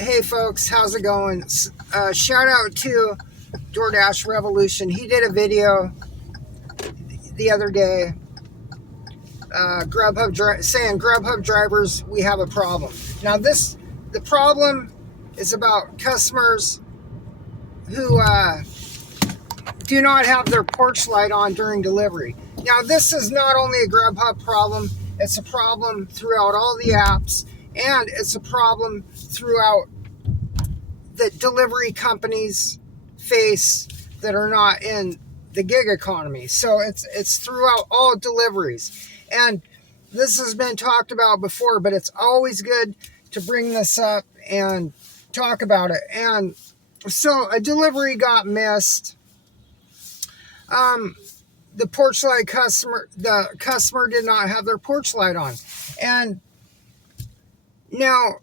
Hey folks, how's it going? Shout out to DoorDash Revolution. He did a video the other day, saying Grubhub drivers, we have a problem. Now the problem is about customers who do not have their porch light on during delivery. Now this is not only a Grubhub problem, it's a problem throughout all the apps, and it's a problem throughout that delivery companies face that are not in the gig economy. So it's throughout all deliveries. And this has been talked about before, but it's always good to bring this up and talk about it. And so a delivery got missed. The customer did not have their porch light on. And now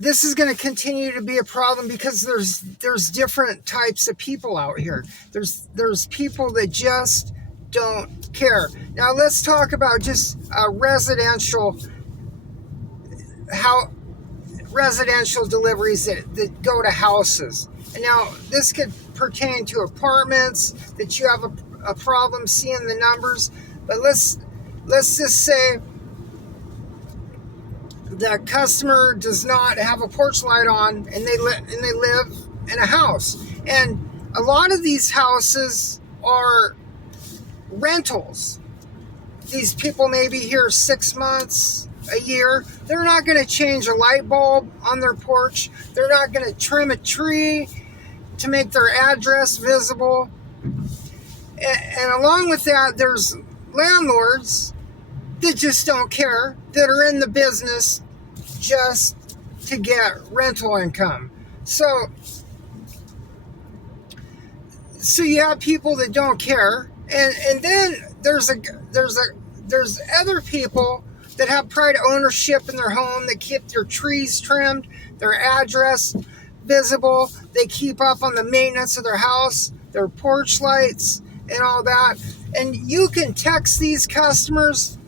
this is going to continue to be a problem because there's different types of people out here. There's people that just don't care. Now let's talk about just residential deliveries that go to houses. And now this could pertain to apartments that you have a problem seeing the numbers. But let's just say the customer does not have a porch light on, and they live in a house. And a lot of these houses are rentals. These people may be here 6 months, a year. They're not going to change a light bulb on their porch. They're not going to trim a tree to make their address visible. And along with that, there's landlords that just don't care, that are in the business just to get rental income. So you have people that don't care, and then there's other people that have pride of ownership in their home, that keep their trees trimmed, their address visible, they keep up on the maintenance of their house, their porch lights, and all that. And you can text these customers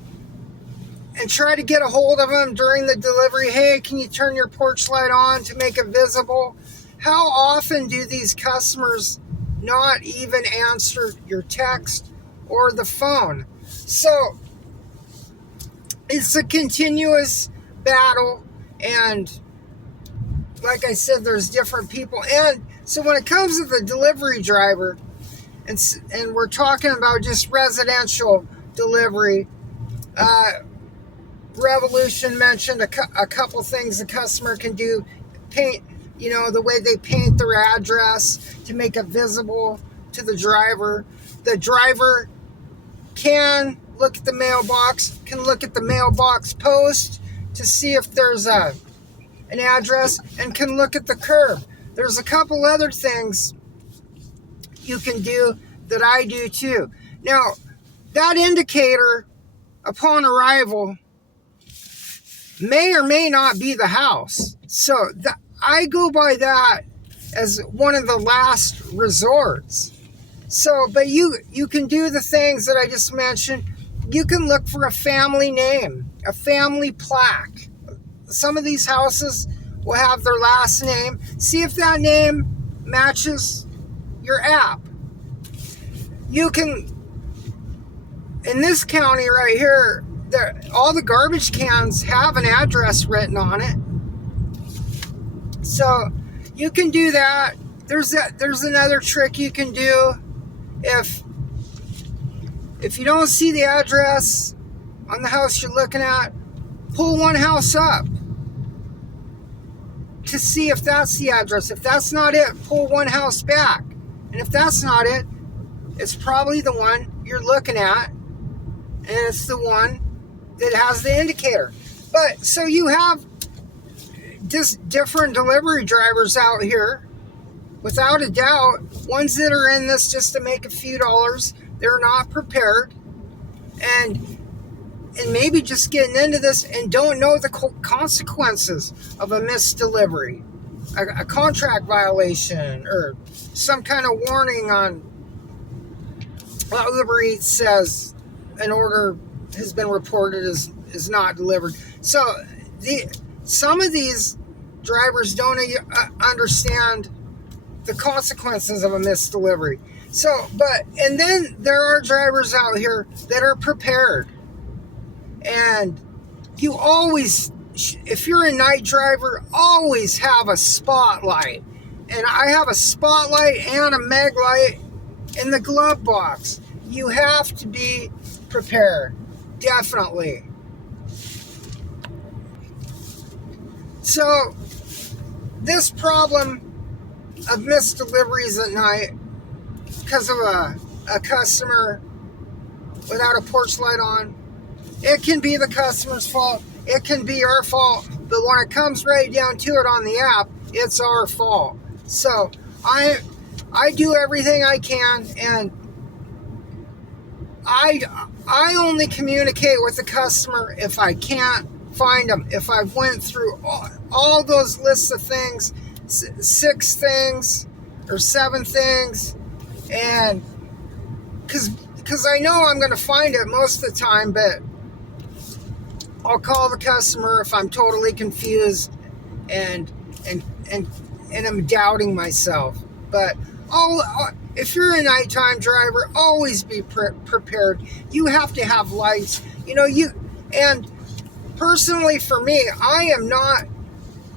and try to get a hold of them during the delivery. Hey, can you turn your porch light on to make it visible? How often do these customers not even answer your text or the phone? So it's a continuous battle, and like I said, there's different people. And so when it comes to the delivery driver, and we're talking about just residential delivery, Revolution mentioned a couple things the customer can do. Paint, the way they paint their address to make it visible to the driver. The driver can look at the mailbox, post to see if there's an address, and can look at the curb. There's a couple other things you can do that I do too. Now, that indicator upon arrival may or may not be the house. So I go by that as one of the last resorts. So, but you can do the things that I just mentioned. You can look for a family name, a family plaque. Some of these houses will have their last name. See if that name matches your app. You can, in this county right here, all the garbage cans have an address written on it. So you can do that. There's another trick you can do. If you don't see the address on the house you're looking at, pull one house up to see if that's the address. If that's not it, pull one house back. And if that's not it, it's probably the one you're looking at, and it's the one that has the indicator. But so you have just different delivery drivers out here, without a doubt, ones that are in this just to make a few dollars. They're not prepared, and maybe just getting into this and don't know the consequences of a missed delivery, a contract violation, or some kind of warning on what Uber Eats says an order has been reported is not delivered. So some of these drivers don't understand the consequences of a missed delivery. So, and then there are drivers out here that are prepared. And you always, if you're a night driver, always have a spotlight. And I have a spotlight and a mag light in the glove box. You have to be prepared. Definitely. So, this problem of missed deliveries at night because of a customer without a porch light on, it can be the customer's fault. It can be our fault. But when it comes right down to it on the app, it's our fault. So I do everything I can, and I only communicate with the customer if I can't find them. If I've went through all those lists of things, 6 things or 7 things, and because I know I'm going to find it most of the time, but I'll call the customer if I'm totally confused and I'm doubting myself. But if you're a nighttime driver, always be prepared. You have to have lights. And personally for me, I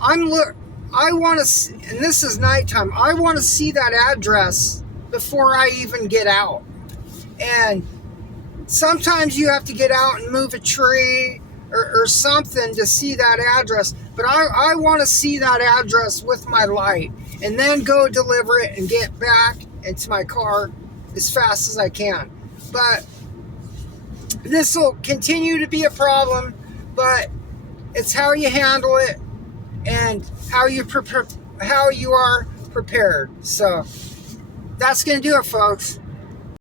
want to, and this is nighttime, I want to see that address before I even get out. And sometimes you have to get out and move a tree or something to see that address. But I want to see that address with my light and then go deliver it and get back into my car as fast as I can. But this will continue to be a problem, but it's how you handle it and how you are prepared. So that's going to do it, folks.